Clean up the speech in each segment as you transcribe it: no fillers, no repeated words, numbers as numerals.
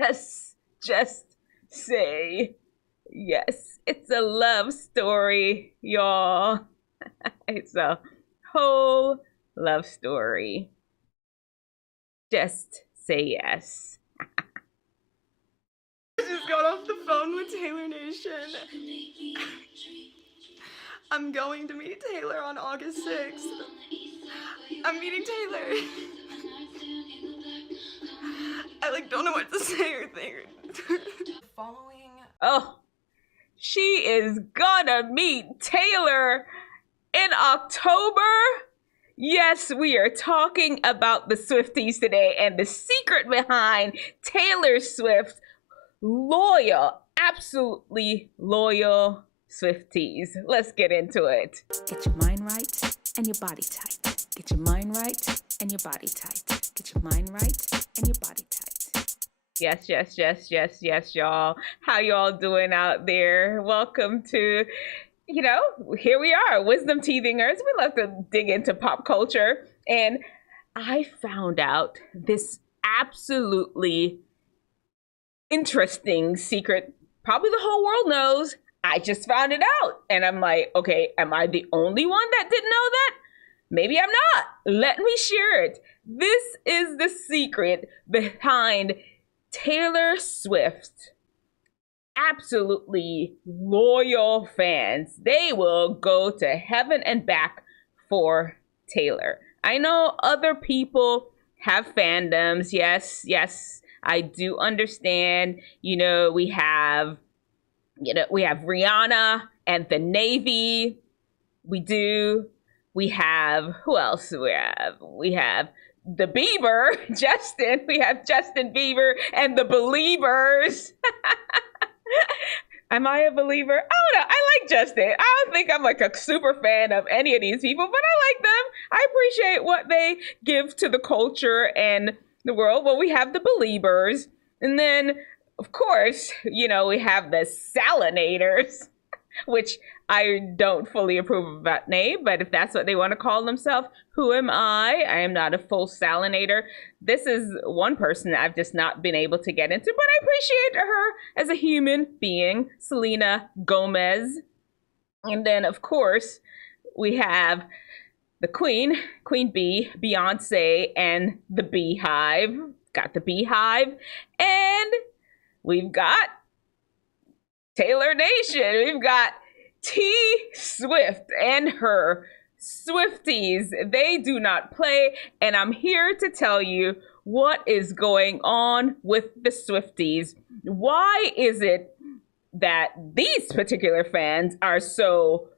Yes, just say yes. It's a love story, y'all. It's a whole love story. Just say yes. I just got off the phone with Taylor Nation. I'm going to meet Taylor on August 6th. I'm meeting Taylor. I don't know what to say or think. Following. Oh, she is gonna meet Taylor in October. Yes, we are talking about the Swifties today and the secret behind Taylor Swift's loyal, absolutely loyal Swifties. Let's get into it. Get your mind right and your body tight. Get your mind right and your body tight. Get your mind right and your body tight. Yes, y'all. How y'all doing out there? Welcome to, here we are, Wisdom Teethingers. We love to dig into pop culture. And I found out this absolutely interesting secret. Probably the whole world knows. I just found it out. And I'm like, okay, am I the only one that didn't know that? Maybe I'm not. Let me share it. This is the secret behind Taylor Swift. Absolutely loyal fans. They will go to heaven and back for Taylor. I know other people have fandoms. Yes, I do understand. We have Rihanna and the Navy. We have, who else we have the Bieber, Justin. We have Justin Bieber and the Believers. Am I a believer? I don't know. I like Justin. I don't think I'm like a super fan of any of these people, but I like them. I appreciate what they give to the culture and the world. Well, we have the Believers. And then, of course, we have the Salinators, which I don't fully approve of that name, but if that's what they want to call themselves, who am I? I am not a full Salinator. This is one person that I've just not been able to get into, but I appreciate her as a human being, Selena Gomez. And then, of course, we have the Queen Bee, Beyonce, and the Beehive. Got the Beehive. And we've got Taylor Nation. We've got T Swift and her Swifties. They do not play, and I'm here to tell you what is going on with the Swifties. Why is it that these particular fans are so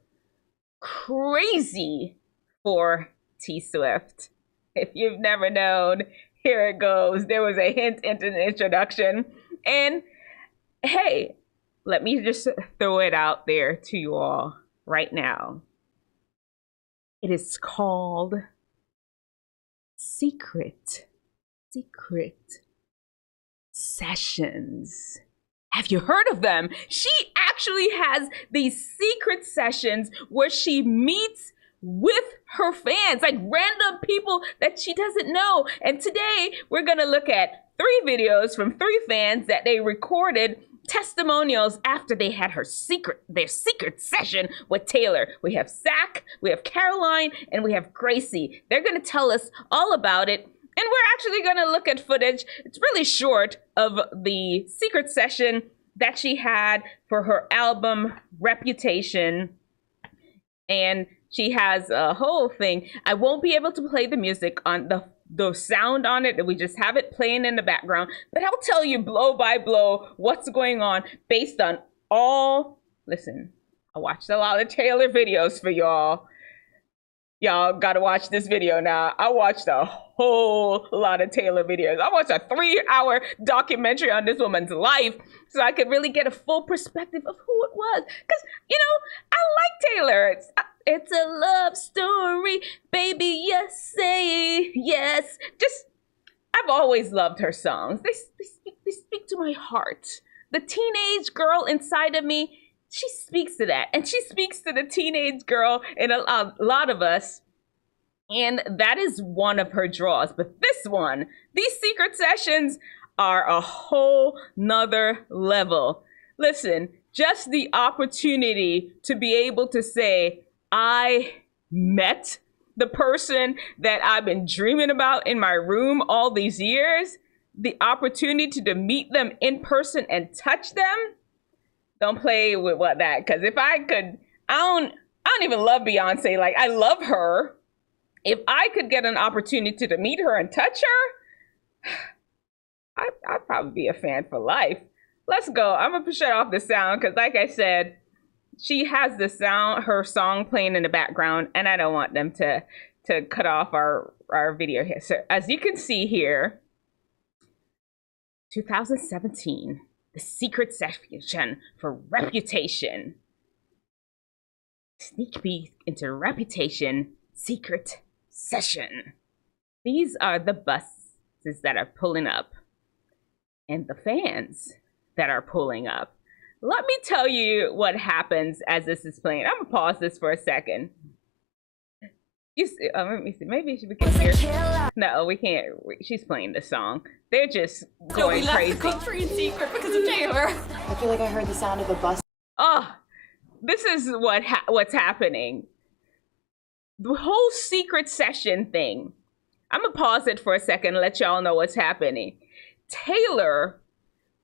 crazy for T Swift? If you've never known, here it goes. There was a hint into the introduction, and hey, let me just throw it out there to you all right now. It is called Secret Sessions. Have you heard of them? She actually has these secret sessions where she meets with her fans, like random people that she doesn't know. And today we're gonna look at 3 videos from 3 fans that they recorded testimonials after they had their secret session with Taylor. We have Zach, we have Caroline, and we have Gracie. They're gonna tell us all about it. And we're actually gonna look at footage. It's really short of the secret session that she had for her album Reputation. And she has a whole thing. I won't be able to play the music on the sound on it, and we just have it playing in the background, but I'll tell you blow by blow what's going on based on listen, I watched a lot of Taylor videos for y'all. Y'all gotta watch this video now. I watched a whole lot of Taylor videos. I watched a 3-hour documentary on this woman's life so I could really get a full perspective of who it was. Because, I like Taylor. It's a love story, baby, yes, say yes. I've always loved her songs. They speak to my heart. The teenage girl inside of me, she speaks to that. And she speaks to the teenage girl in a lot of us. And that is one of her draws. But this one, these secret sessions are a whole nother level. Listen, just the opportunity to be able to say, I met the person that I've been dreaming about in my room all these years, the opportunity to meet them in person and touch them. Don't play with what that, because if I could, I don't even love Beyonce. Like, I love her. If I could get an opportunity to meet her and touch her, I'd probably be a fan for life. Let's go. I'm gonna shut off the sound because, like I said, she has the sound, her song playing in the background, and I don't want them to cut off our video here. So as you can see here, 2017, the secret session for Reputation. Sneak peek into Reputation secret session. These are the buses that are pulling up and the fans that are pulling up. Let me tell you what happens as this is playing. I'm gonna pause this for a second. You see, let me see. Maybe we can hear. No, we can't. She's playing the song. They're just going crazy. We left the country in secret because of Taylor. I feel like I heard the sound of a bus. Oh, this is what's happening. The whole secret session thing. I'm gonna pause it for a second and let y'all know what's happening. Taylor,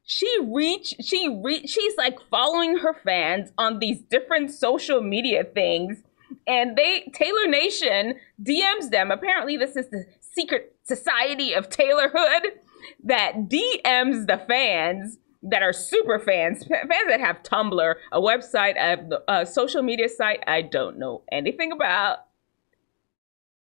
she's like following her fans on these different social media things, and Taylor Nation DMs them. Apparently this is the secret society of Taylorhood that DMs the fans that are super fans that have Tumblr, a website, a social media site I don't know anything about.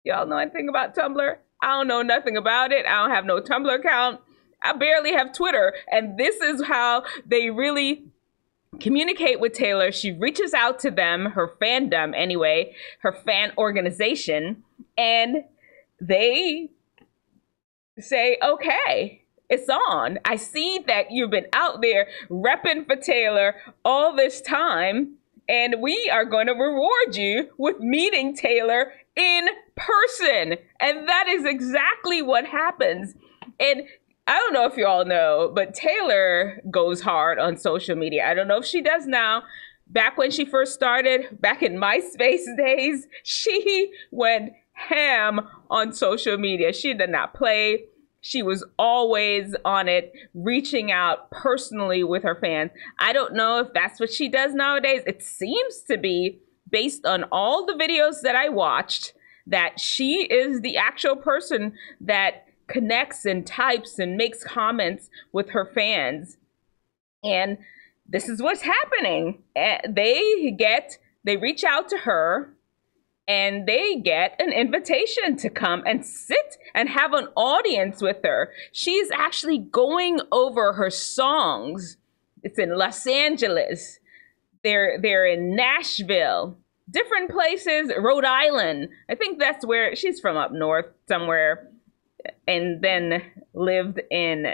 Y'all know anything about Tumblr? I don't know nothing about it. I don't have no Tumblr account. I barely have Twitter. And this is how they really communicate with Taylor. She reaches out to them, her fandom anyway, her fan organization, and they say, okay, it's on. I see that you've been out there repping for Taylor all this time, and we are going to reward you with meeting Taylor in person. And that is exactly what happens. And I don't know if you all know, but Taylor goes hard on social media. I don't know if she does now. Back when she first started, back in MySpace days, she went ham on social media. She did not play. She was always on it, reaching out personally with her fans. I don't know if that's what she does nowadays. It seems to be, based on all the videos that I watched, that she is the actual person that connects and types and makes comments with her fans. And this is what's happening. They reach out to her and they get an invitation to come and sit and have an audience with her. She's actually going over her songs. It's in Los Angeles. They're in Nashville, different places, Rhode Island. I think that's where she's from, up north somewhere. And then lived in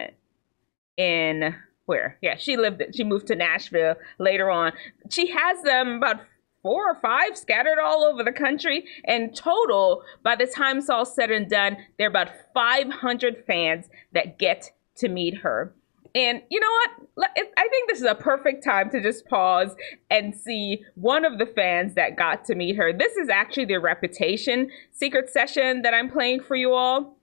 where? Yeah, she moved to Nashville later on. She has them about 4 or 5 scattered all over the country. And total, by the time it's all said and done, there are about 500 fans that get to meet her. And you know what? I think this is a perfect time to just pause and see one of the fans that got to meet her. This is actually the Reputation secret session that I'm playing for you all.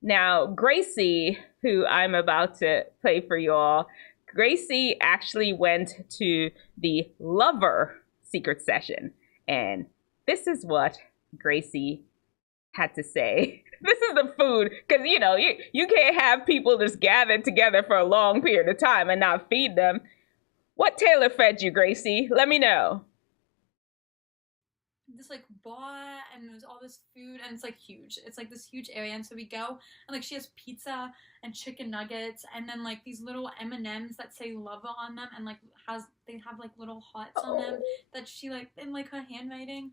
Now, Gracie, who I'm about to play for you all, Gracie actually went to the Lover secret session. And this is what Gracie had to say. This is the food, because, you know, you can't have people just gathered together for a long period of time and not feed them. What Taylor fed you, Gracie? Let me know. This like bar, and there's all this food, and it's like huge. It's like this huge area, and so we go, and like she has pizza and chicken nuggets, and then like these little M&Ms that say Lover on them, and like they have like little hearts on them that she like in like her handwriting.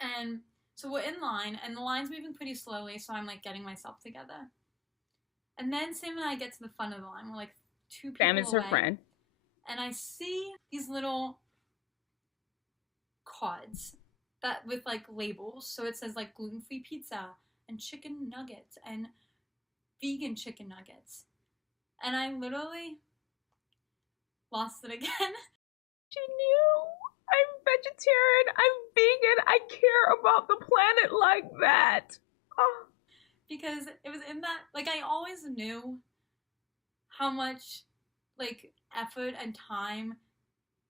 And so we're in line, and the line's moving pretty slowly, so I'm like getting myself together. And then Sam and I get to the front of the line. We're like 2 people Sam is her friend. And I see these little cards that with like labels. So it says like gluten-free pizza and chicken nuggets and vegan chicken nuggets. And I literally lost it again. She knew. I'm vegetarian, I'm vegan, I care about the planet like that. Oh. Because it was in that, like, I always knew how much, like, effort and time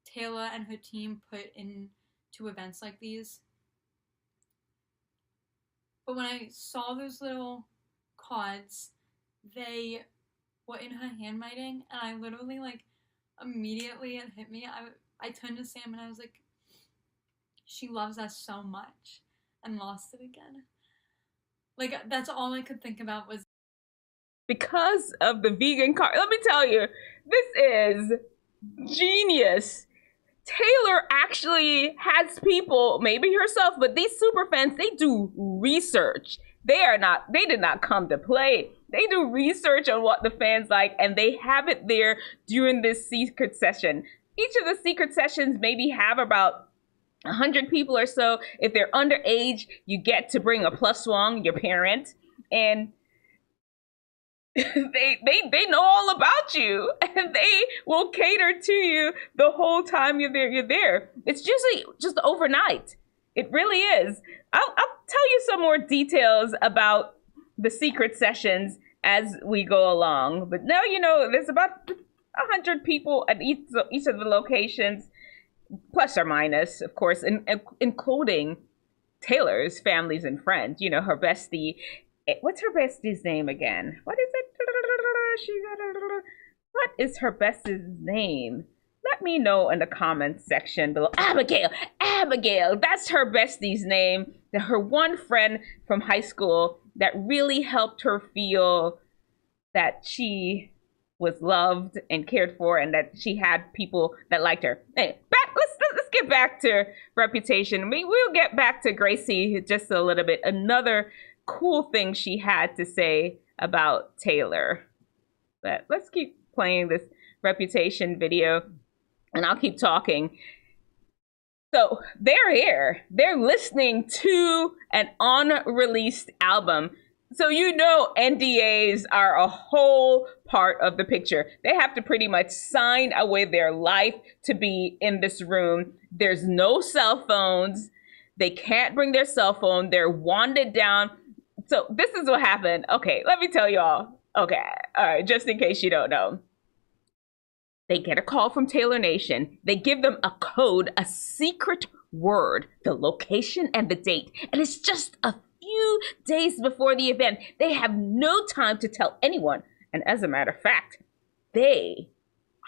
Taylor and her team put into events like these. But when I saw those little cards, they were in her handwriting, and I literally, like, immediately it hit me. I turned to Sam and I was like, she loves us so much, and lost it again. Like, that's all I could think about was because of the vegan card. Let me tell you, this is genius. Taylor actually has people, maybe herself, but these super fans, they do research. They did not come to play. They do research on what the fans like, and they have it there during this secret session. Each of the secret sessions maybe have about 100 people or so. If they're underage, you get to bring a +1, your parent, and they know all about you, and they will cater to you the whole time you're there. It's usually just overnight. It really is. I'll tell you some more details about the secret sessions as we go along. But now you know there's about 100 people at each of the locations, plus or minus, of course, including Taylor's families and friends. You know, her bestie. What's her bestie's name again? What is it? What is her bestie's name? Let me know in the comments section below. Abigail! Abigail! That's her bestie's name. Her one friend from high school that really helped her feel that she was loved and cared for, and that she had people that liked her. Hey, let's get back to reputation. We'll get back to Gracie just a little bit. Another cool thing she had to say about Taylor. But let's keep playing this reputation video, and I'll keep talking. So they're here. They're listening to an unreleased album. So you know NDAs are a whole part of the picture. They have to pretty much sign away their life to be in this room. There's no cell phones. They can't bring their cell phone. They're wanded down. So this is what happened. Okay, let me tell y'all. Okay, all right, just in case you don't know. They get a call from Taylor Nation. They give them a code, a secret word, the location and the date. And it's just a few days before the event. They have no time to tell anyone. And as a matter of fact, they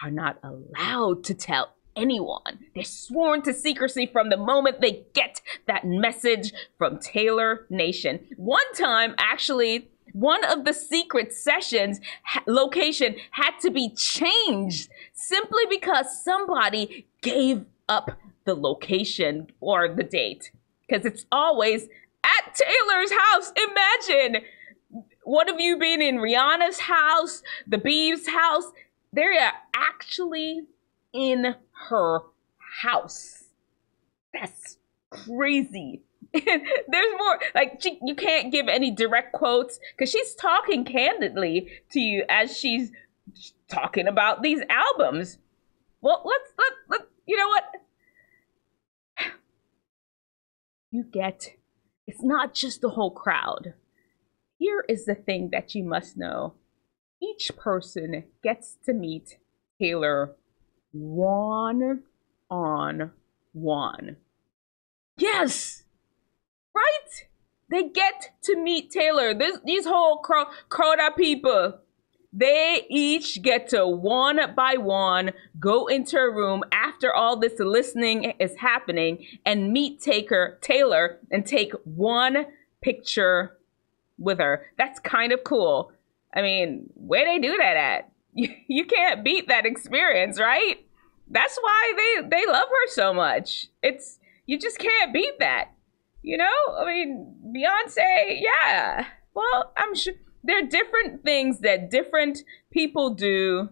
are not allowed to tell anyone. They're sworn to secrecy from the moment they get that message from Taylor Nation. One time, actually, one of the secret sessions location had to be changed simply because somebody gave up the location or the date, because it's always at Taylor's house. Imagine, what have you been in Rihanna's house, the Beeves' house? They're actually in her house. That's crazy. There's more, like, you can't give any direct quotes because she's talking candidly to you as she's talking about these albums. Well, let's you know what? You get, it's not just the whole crowd. Here is the thing that you must know. Each person gets to meet Taylor one-on-one. Yes! Right? They get to meet Taylor. These whole crowd of people, they each get to one by one go into a room after all this listening is happening and meet Taylor and take one picture with her. That's kind of cool. I mean, where they do that at? You can't beat that experience, right? That's why they love her so much. You just can't beat that. You know, I mean, Beyonce, yeah. Well, I'm sure there are different things that different people do,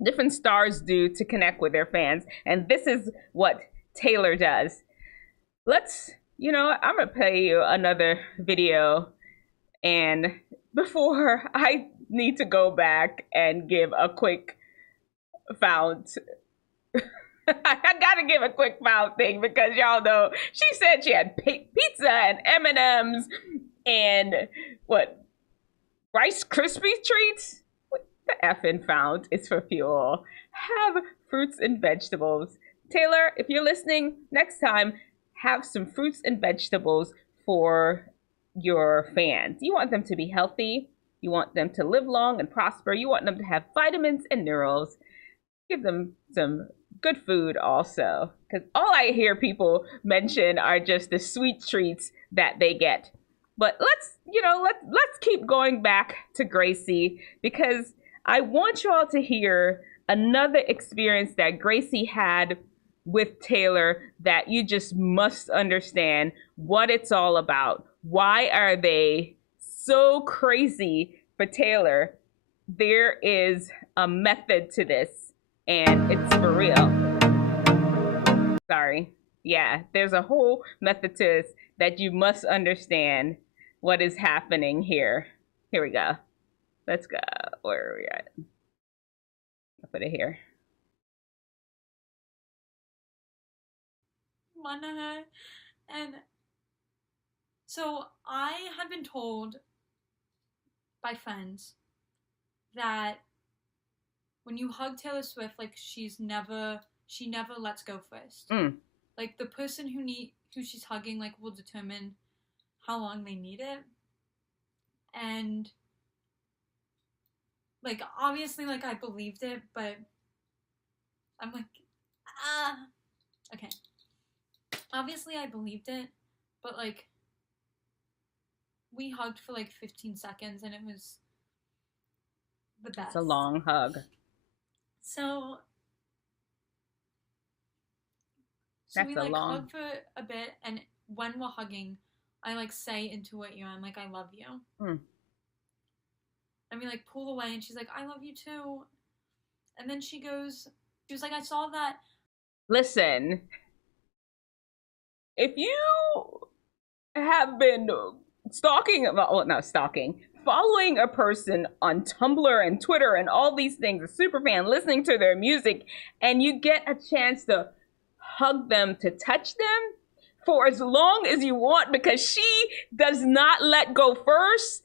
different stars do to connect with their fans. And this is what Taylor does. You know, I'm going to play you another video. And before I need to go back and give a quick found. I gotta give a quick found thing because y'all know she said she had pizza and M&Ms and what, Rice Krispie treats. What the effing found is for fuel. Have fruits and vegetables. Taylor, if you're listening, next time have some fruits and vegetables for your fans. You want them to be healthy. You want them to live long and prosper. You want them to have vitamins and minerals. Give them some good food also, because all I hear people mention are just the sweet treats that they get. But let's keep going back to Gracie, because I want you all to hear another experience that Gracie had with Taylor that you just must understand what it's all about. Why are they so crazy for Taylor? There is a method to this, and it's for real. Sorry. Yeah, there's a whole method to this that you must understand what is happening here. Here we go. Let's go. Where are we at? I'll put it here. And so I had been told by friends that when you hug Taylor Swift, like she never lets go first. Like the person who she's hugging like will determine how long they need it. And like obviously like I believed it, but I'm like, okay. Obviously I believed it, but like we hugged for like 15 seconds and it was the best. It's a long hug. So That's we a like long... hug for a bit, and when we're hugging, I like say into her ear, I'm like, I love you. And we like pull away, and she's like, I love you too. And then she was like, I saw that. Listen, if you have been following a person on Tumblr and Twitter and all these things, a super fan, listening to their music, and you get a chance to hug them, to touch them for as long as you want because she does not let go first,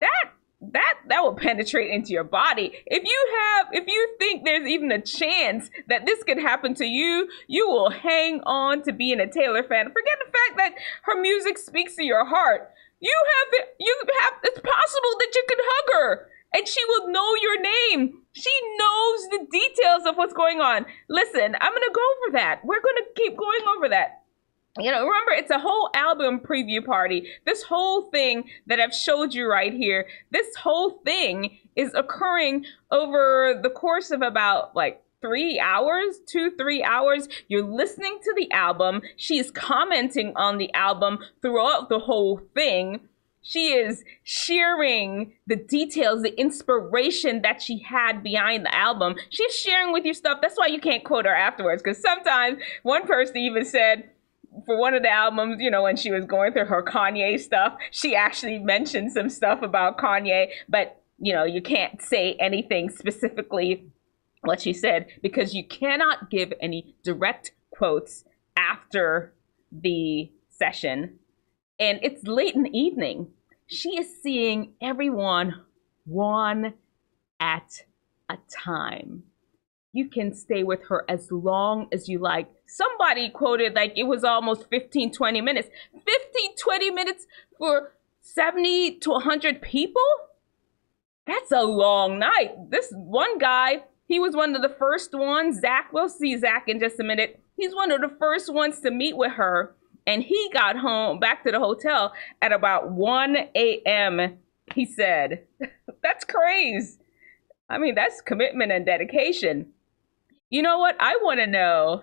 that will penetrate into your body. If you think there's even a chance that this could happen to you, you will hang on to being a Taylor fan. Forget the fact that her music speaks to your heart. It's possible that you could hug her and she will know your name. She knows the details of what's going on. Listen, I'm going to go over that. We're going to keep going over that. Remember, it's a whole album preview party. This whole thing that I've showed you right here, this whole thing is occurring over the course of about like 3 hours, 2-3 hours. You're listening to the album. She's commenting on the album throughout the whole thing. She is sharing the details, the inspiration that she had behind the album. She's sharing with you stuff. That's why you can't quote her afterwards, because sometimes one person even said, for one of the albums, when she was going through her Kanye stuff, she actually mentioned some stuff about Kanye, but, you can't say anything specifically what she said because you cannot give any direct quotes after the session. And it's late in the evening. She is seeing everyone one at a time. You can stay with her as long as you like. Somebody quoted like it was almost 15-20 minutes. 15-20 minutes for 70 to 100 people? That's a long night. This one guy, he was one of the first ones. Zach, we'll see Zach in just a minute. He's one of the first ones to meet with her. And he got home back to the hotel at about 1 a.m. He said, that's crazy. I mean, that's commitment and dedication. You know what? I want to know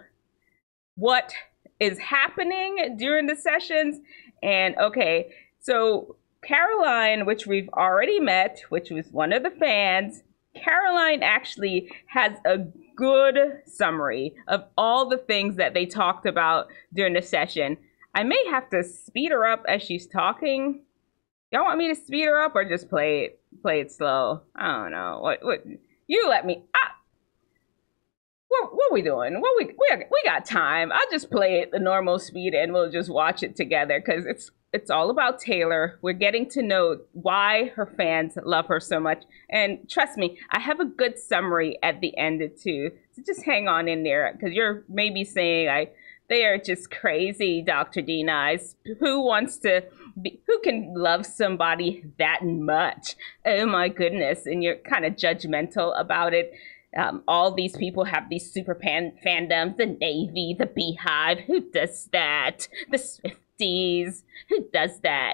what is happening during the sessions. And okay, so Caroline, which we've already met, which was one of the fans, Caroline actually has a good summary of all the things that they talked about during the session. I may have to speed her up as she's talking. Y'all want me to speed her up or just play it? play it slow. I don't know. What you let me what we doing? We got time. I'll just play it the normal speed and we'll just watch it together because it's all about Taylor. We're getting to know why her fans love her so much. And trust me, I have a good summary at the end too. So just hang on in there because you're maybe saying they are just crazy, Dr. D Nice. Who can love somebody that much? Oh my goodness. And you're kind of judgmental about it. All these people have these super fandoms, the Navy, the Beehive. Who does that? The Swifties. Who does that?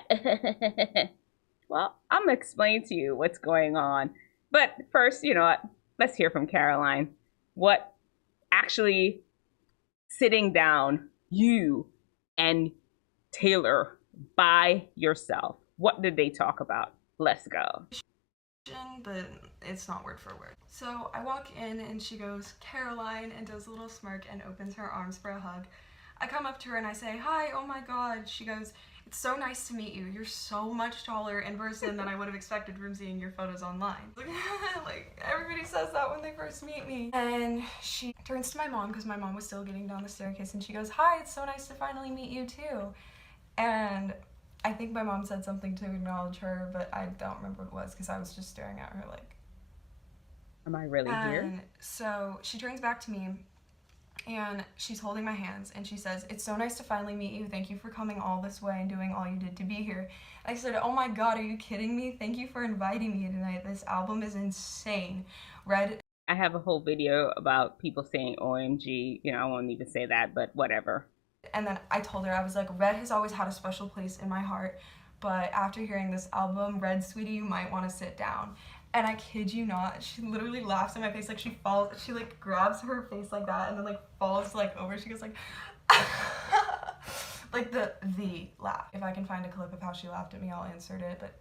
Well, I'm going to explain to you what's going on. But first, you know what? Let's hear from Caroline. What actually sitting down, you and Taylor by yourself, what did they talk about? Let's go. But it's not word for word. So I walk in and she goes, Caroline, and does a little smirk and opens her arms for a hug. I come up to her and I say, hi, oh my god. She goes, it's so nice to meet you. You're so much taller in person than I would have expected from seeing your photos online. Like, everybody says that when they first meet me. And she turns to my mom, because my mom was still getting down the staircase, and she goes, hi, it's so nice to finally meet you too. And I think my mom said something to acknowledge her, but I don't remember what it was because I was just staring at her like, am I really here? So she turns back to me and she's holding my hands and she says, it's so nice to finally meet you. Thank you for coming all this way and doing all you did to be here. I said, oh my god, are you kidding me? Thank you for inviting me tonight. This album is insane. Red. I have a whole video about people saying OMG. You know, I won't even say that, but whatever. And then I told her, I was like, Red has always had a special place in my heart, but after hearing this album, Red, sweetie, you might want to sit down. And I kid you not, she literally laughs in my face, like she falls, she like grabs her face like that and then like falls like over, she goes like, like the laugh. If I can find a clip of how she laughed at me, I'll insert it, but.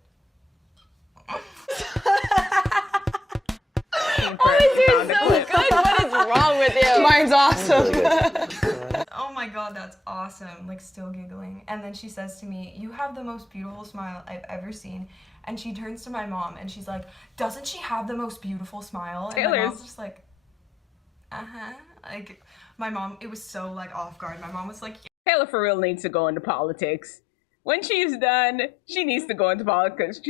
Oh, this is so good. What is wrong with you? Mine's awesome. Oh my god, that's awesome. Like, still giggling. And then she says to me, you have the most beautiful smile I've ever seen. And she turns to my mom and she's like, doesn't she have the most beautiful smile? And my mom's just like, uh-huh. Like, my mom, it was so like off guard. My mom was like, Taylor for real needs to go into politics. When she's done, she needs to go into politics.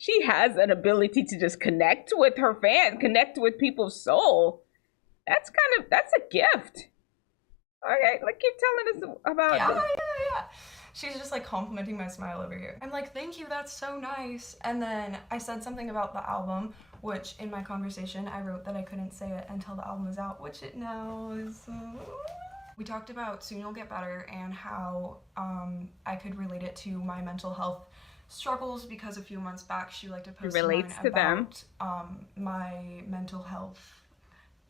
She has an ability to just connect with her fans, connect with people's soul. That's a gift. Okay, like keep telling us about it. Yeah. She's just like complimenting my smile over here. I'm like, thank you, that's so nice. And then I said something about the album, which in my conversation I wrote that I couldn't say it until the album was out, which it now is. We talked about Soon You'll Get Better and how I could relate it to my mental health struggles because a few months back she liked to post about my mental health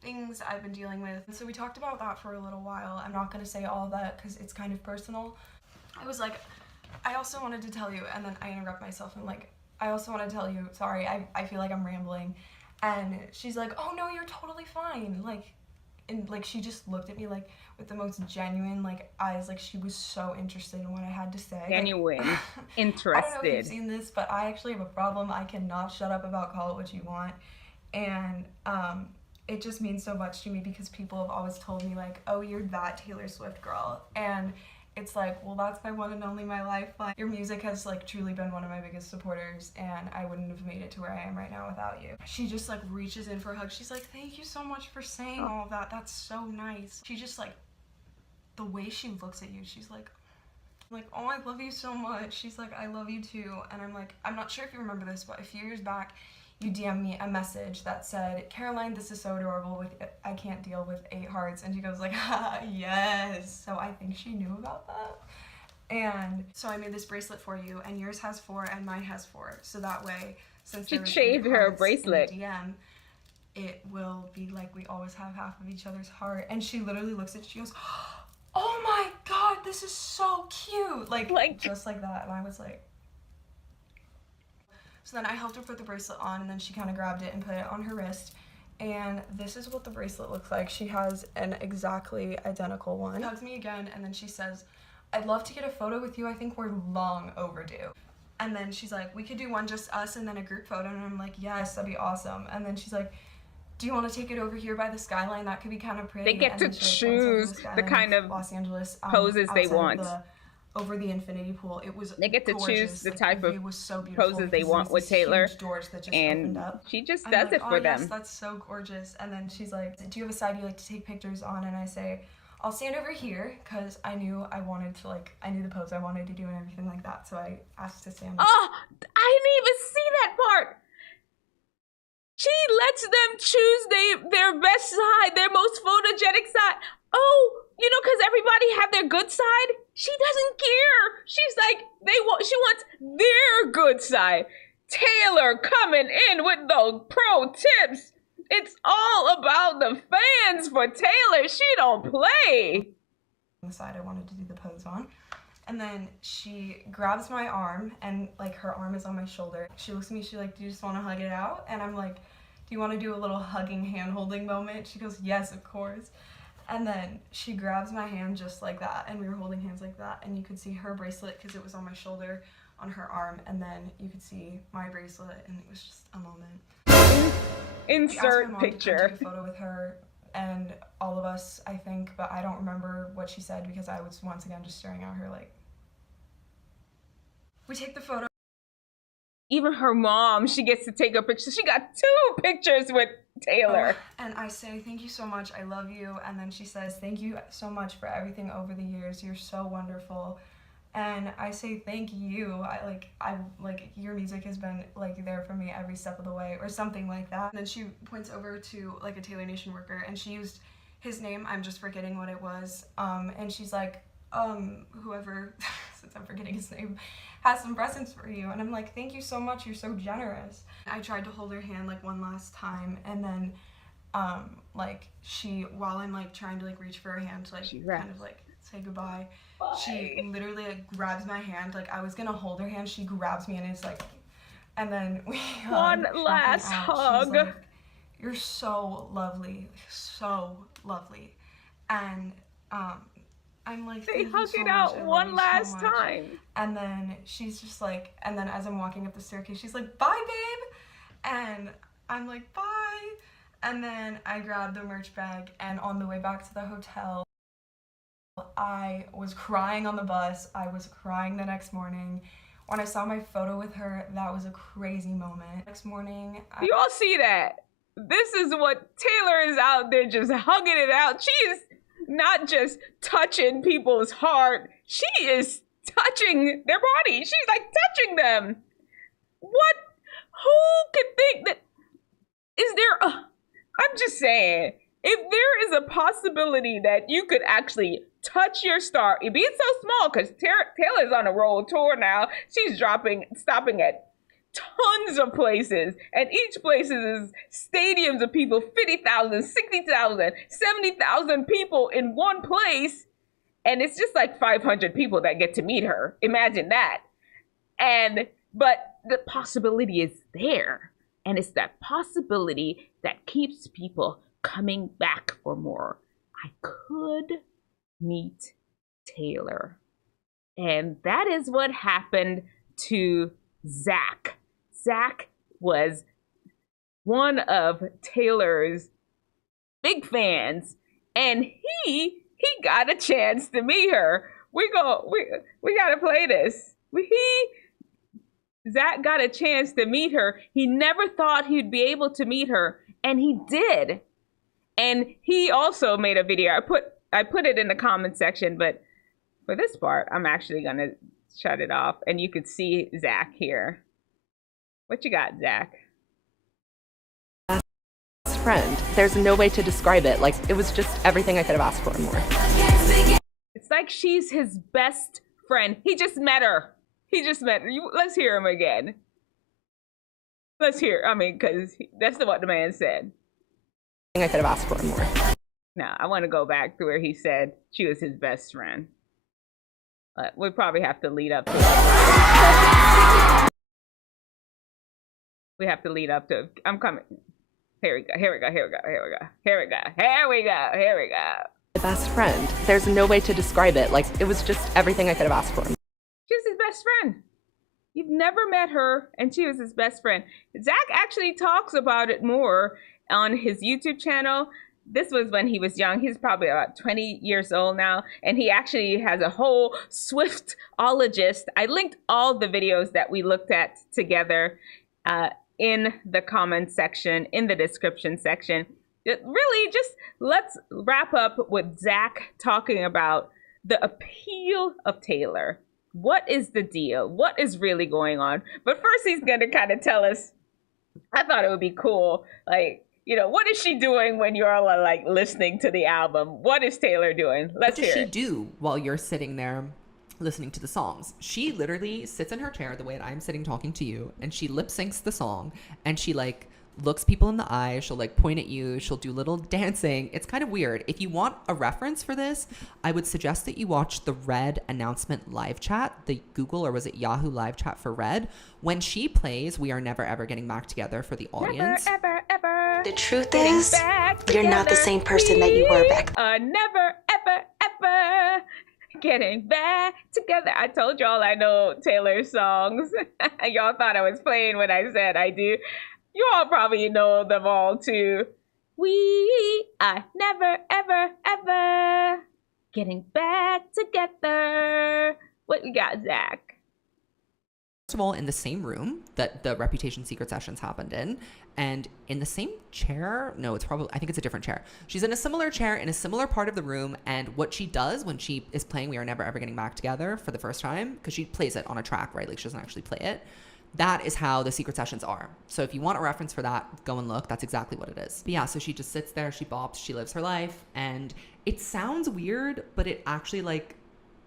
things I've been dealing with. So we talked about that for a little while. I'm not going to say all of that because it's kind of personal. I was like, I also wanted to tell you, and then I interrupt myself and like, I also want to tell you, sorry, I feel like I'm rambling. And she's like, oh no, you're totally fine. Like, and like she just looked at me like with the most genuine like eyes, like she was so interested in what I had to say. Genuine, like, interested. I don't know if you've seen this, but I actually have a problem. I cannot shut up about Call It What You Want. And it just means so much to me because people have always told me like, oh, you're that Taylor Swift girl. And it's like, well, that's my one and only my lifeline. Your music has like truly been one of my biggest supporters and I wouldn't have made it to where I am right now without you. She just like reaches in for a hug. She's like, thank you so much for saying all of that. That's so nice. She just like, the way she looks at you, she's like, oh, I love you so much. She's like, I love you too. And I'm like, I'm not sure if you remember this, but a few years back, you DM'd me a message that said, Caroline, this is so adorable with I can't deal with 8 hearts. And she goes like, ah, yes. So I think she knew about that. And so I made this bracelet for you, and yours has 4 and mine has 4. So that way, since she shaved her bracelet, DM, it will be like we always have half of each other's heart. And she literally looks at you, she goes, oh my god, this is so cute. Like just like that. And I was like, so then I helped her put the bracelet on, and then she kind of grabbed it and put it on her wrist. And this is what the bracelet looks like. She has an exactly identical one. She hugs me again, and then she says, I'd love to get a photo with you. I think we're long overdue. And then she's like, we could do one just us and then a group photo. And I'm like, yes, that'd be awesome. And then she's like, do you want to take it over here by the skyline? That could be kind of pretty. They get to choose the kind of Los Angeles, poses they want. Over the infinity pool. It was They get to choose the type of so poses they want with Taylor. Doors that just and opened up. she just I'm does like, it for them. Yes, that's so gorgeous. And then she's like, do you have a side you like to take pictures on? And I say, I'll stand over here, because I knew I wanted to, like, I knew the pose I wanted to do and everything like that. So I asked to stand. Oh, I didn't even see that part. She lets them choose their best side, their most photogenic side. Oh, you know, because everybody have their good side. She doesn't care. She's like, she wants their good side. Taylor coming in with those pro tips. It's all about the fans for Taylor. She don't play. On the side I wanted to do the pose on. And then she grabs my arm, and like her arm is on my shoulder. She looks at me, she's like, do you just want to hug it out? And I'm like, do you want to do a little hugging hand-holding moment? She goes, yes, of course. And then she grabs my hand just like that, and we were holding hands like that, and you could see her bracelet because it was on my shoulder, on her arm, and then you could see my bracelet, and it was just a moment. Insert picture. Take a photo with her and all of us, I think, but I don't remember what she said because I was once again just staring at her like. We take the photo. Even her mom, she gets to take a picture. She got 2 pictures with Taylor. And I say, thank you so much, I love you. And then she says, thank you so much for everything over the years. You're so wonderful. And I say, thank you. I like your music has been like there for me every step of the way, or something like that. And then she points over to like a Taylor Nation worker, and she used his name. I'm just forgetting what it was. And she's like, whoever, since I'm forgetting his name, has some presents for you. And I'm like, thank you so much, you're so generous. I tried to hold her hand like one last time, and then like while I'm like trying to like reach for her hand to like kind of like say goodbye, she literally like grabs my hand. Like I was gonna hold her hand, she grabs me, and it's like, and then we one last hug. Like, you're so lovely, and I'm like, they hug so it out much. one last time. And then she's just like, and then as I'm walking up the staircase, she's like, bye, babe. And I'm like, bye. And then I grabbed the merch bag, and on the way back to the hotel, I was crying on the bus. I was crying the next morning. When I saw my photo with her, that was a crazy moment. Next morning, you all see that? This is what Taylor is out there just hugging it out. She is not just touching people's heart, she is touching their body. She's like touching them. What? Who could think that? Is there I'm just saying, if there is a possibility that you could actually touch your star, it being so small, because Taylor's on a world tour now. She's stopping at tons of places, and each place is stadiums of people, 50,000, 60,000, 70,000 people in one place, and it's just like 500 people that get to meet her. Imagine that. But the possibility is there, and it's that possibility that keeps people coming back for more. I could meet Taylor, and that is what happened to Zach. Zach was one of Taylor's big fans, and he got a chance to meet her. We gotta play this. Zach got a chance to meet her. He never thought he'd be able to meet her, and he did. And he also made a video. I put it in the comment section, but for this part, I'm actually gonna shut it off, and you could see Zach here. What you got, Zach? Best friend. There's no way to describe it. Like, it was just everything I could have asked for and more. It's like she's his best friend. He just met her. Let's hear him again. Let's hear, because that's what the man said. I could have asked for and more. No, I want to go back to where he said she was his best friend. We probably have to lead up to it. We have to lead up to, I'm coming. Here we go. Best friend. There's no way to describe it. Like, it was just everything I could have asked for. She was his best friend. You've never met her, and she was his best friend. Zach actually talks about it more on his YouTube channel. This was when he was young. He's probably about 20 years old now, and he actually has a whole Swiftologist. I linked all the videos that we looked at together in the comment section, in the description section. Really, just let's wrap up with Zach talking about the appeal of Taylor. What is the deal? What is really going on? But first, he's going to kind of tell us. I thought it would be cool, like, you know, what is she doing when you're all like listening to the album? What is Taylor doing? Let's hear it. What does she do while you're sitting there listening to the songs? She literally sits in her chair the way that I'm sitting talking to you, and she lip syncs the song, and she like looks people in the eye. She'll like point at you. She'll do little dancing. It's kind of weird. If you want a reference for this, I would suggest that you watch the Red announcement live chat, the Google or was it Yahoo live chat for Red. When she plays We Are Never Ever Getting Back Together for the audience. Never, ever. The truth is, you're not the same person that you were back then. Never, ever getting back together. I told y'all I know Taylor's songs. Y'all thought I was playing when I said I do. You all probably know them all too. We are never, ever getting back together. What you got, Zach? First of all, in the same room that the Reputation Secret Sessions happened in, and in the same chair. No, it's probably, I think it's a different chair. She's in a similar chair in a similar part of the room, and what she does when she is playing We Are Never Ever Getting Back Together for the first time, because she plays it on a track, right? Like she doesn't actually play it. That is how the secret sessions are. So if you want a reference for that, go and look. That's exactly what it is. But yeah, so she just sits there, she bops, she lives her life. And it sounds weird, but it actually, like,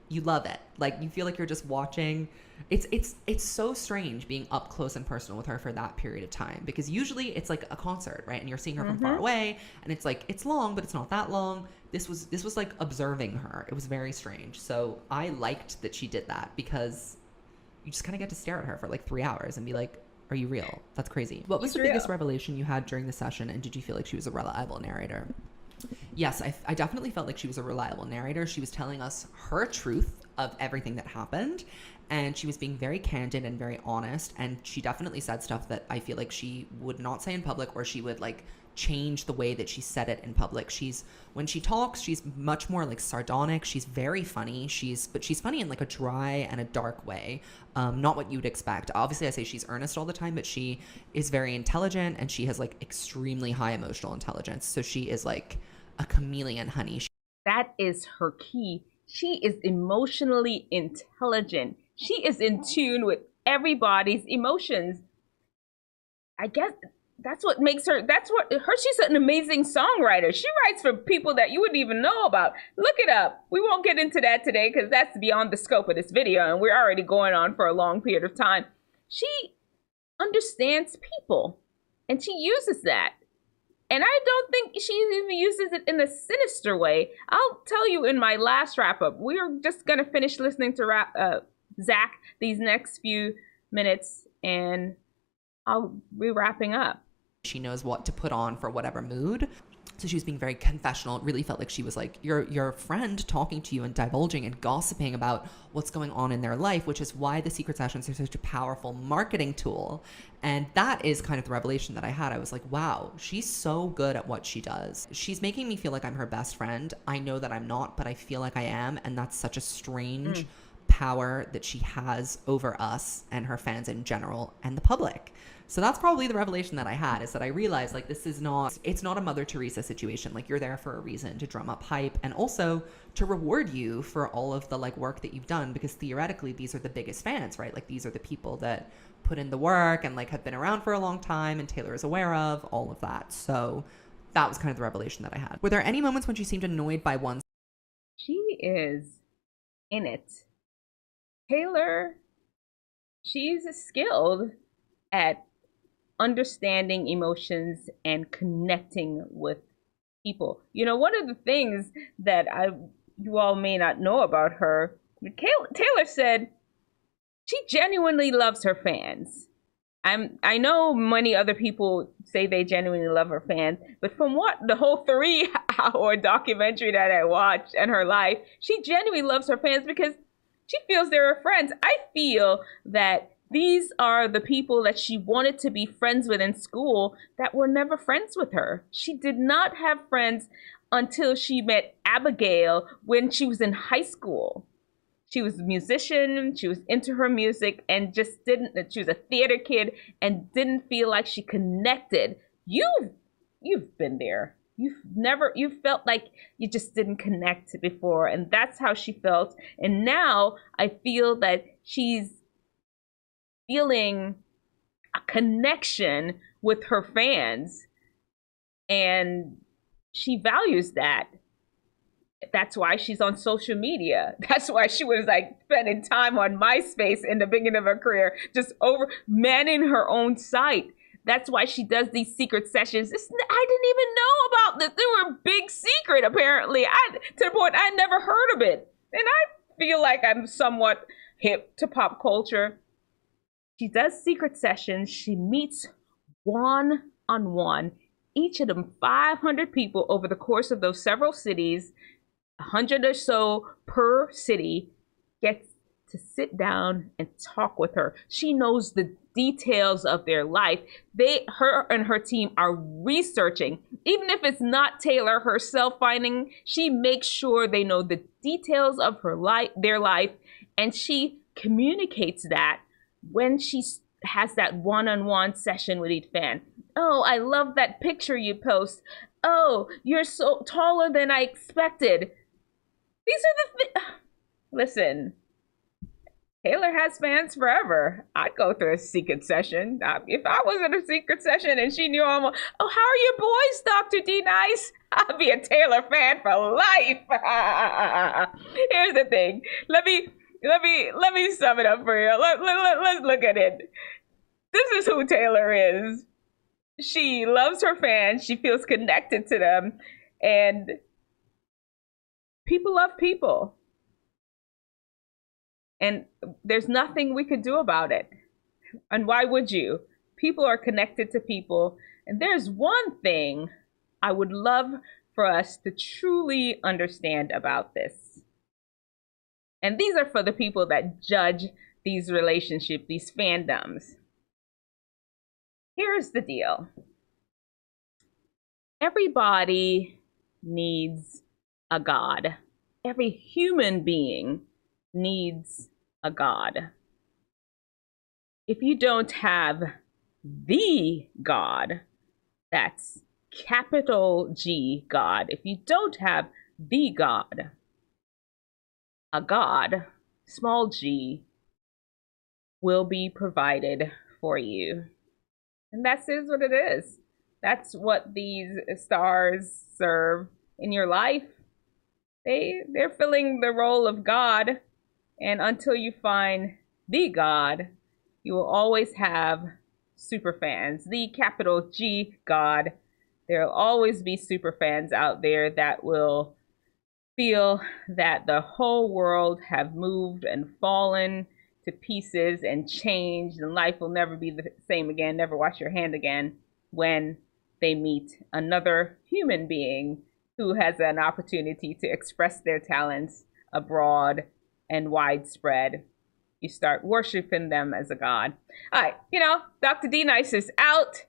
you love it. Like, you feel like you're just watching. It's so strange being up close and personal with her for that period of time. Because usually it's like a concert, right? And you're seeing her from far away. And it's like, it's long, but it's not that long. This was like observing her. It was very strange. So I liked that she did that because you just kind of get to stare at her for like 3 hours and be like, are you real? That's crazy. What was the biggest revelation you had during the session, and did you feel like she was a reliable narrator? Yes, I definitely felt like she was a reliable narrator. She was telling us her truth of everything that happened, and she was being very candid and very honest, and she definitely said stuff that I feel like she would not say in public, or she would like change the way that she said it in public. When she talks, she's much more like sardonic. She's very funny. But she's funny in like a dry and a dark way. Not what you'd expect. Obviously, I say she's earnest all the time, but she is very intelligent, and she has like extremely high emotional intelligence. So she is like a chameleon, honey. That is her key. She is emotionally intelligent. She is in tune with everybody's emotions. I guess that's what makes her, she's an amazing songwriter. She writes for people that you wouldn't even know about. Look it up. We won't get into that today because that's beyond the scope of this video, and we're already going on for a long period of time. She understands people, and she uses that. And I don't think she even uses it in a sinister way. I'll tell you in my last wrap-up. We're just going to finish listening to Zach these next few minutes, and I'll be wrapping up. She knows what to put on for whatever mood. So she was being very confessional. It really felt like she was like your friend talking to you and divulging and gossiping about what's going on in their life, which is why the secret sessions are such a powerful marketing tool. And that is kind of the revelation that I had. I was like, wow, she's so good at what she does. She's making me feel like I'm her best friend. I know that I'm not, but I feel like I am. And that's such a strange power that she has over us and her fans in general and the public. So that's probably the revelation that I had, is that I realized like it's not a Mother Teresa situation. Like, you're there for a reason, to drum up hype and also to reward you for all of the like work that you've done, because theoretically these are the biggest fans, right? Like, these are the people that put in the work and like have been around for a long time and Taylor is aware of all of that. So that was kind of the revelation that I had. Were there any moments when she seemed annoyed by one? She is in it. Taylor, she's skilled at understanding emotions and connecting with people. You know, one of the things that you all may not know about her, Taylor said she genuinely loves her fans. I know many other people say they genuinely love her fans, but from what the whole 3-hour documentary that I watched and her life, she genuinely loves her fans because she feels they're her friends. I feel that These are the people that she wanted to be friends with in school that were never friends with her. She did not have friends until she met Abigail when she was in high school. She was a musician, she was into her music, and just didn't, she was a theater kid and didn't feel like she connected. You've been there. You felt like you just didn't connect before, and that's how she felt. And now I feel that she's feeling a connection with her fans, and she values that. That's why she's on social media. That's why she was like spending time on MySpace in the beginning of her career, just over manning her own site. That's why she does these secret sessions. I didn't even know about this. They were a big secret, apparently. To the point I never heard of it. And I feel like I'm somewhat hip to pop culture. She does secret sessions. She meets one-on-one. Each of them 500 people over the course of those several cities, 100 or so per city, gets to sit down and talk with her. She knows the details of their life. Her and her team are researching. Even if it's not Taylor herself finding, she makes sure they know the details of their life, and she communicates that when she has that one-on-one session with each fan. Oh, I love that picture you post. Oh, you're so taller than I expected. These are the Listen, Taylor has fans forever. I'd go through a secret session. If I was in a secret session and she knew how are your boys, Dr. D Nice? I'd be a Taylor fan for life. Here's the thing. Let me sum it up for you. Let's look at it. This is who Taylor is. She loves her fans. She feels connected to them. And people love people. And there's nothing we could do about it. And why would you? People are connected to people. And there's one thing I would love for us to truly understand about this. And these are for the people that judge these relationships, these fandoms. Here's the deal. Everybody needs a God. Every human being needs a God. If you don't have the God, that's capital G God. If you don't have the God, a God, small g, will be provided for you. And that is what it is. That's what these stars serve in your life. They're filling the role of God. And until you find the God, you will always have super fans. The capital G God. There will always be super fans out there that will feel that the whole world have moved and fallen to pieces and changed, and life will never be the same again, never wash your hand again, when they meet another human being who has an opportunity to express their talents abroad and widespread. You start worshiping them as a god. All right, Dr. D Nice is out.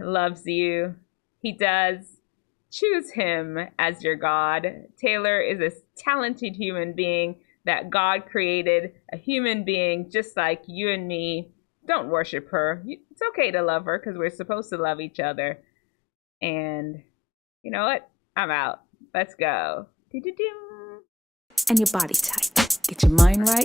Loves you. He does. Choose him as your God. Taylor is a talented human being that God created, a human being just like you and me. Don't worship her. It's okay to love her because we're supposed to love each other. And you know what? I'm out. Let's go. And your body type. Get your mind right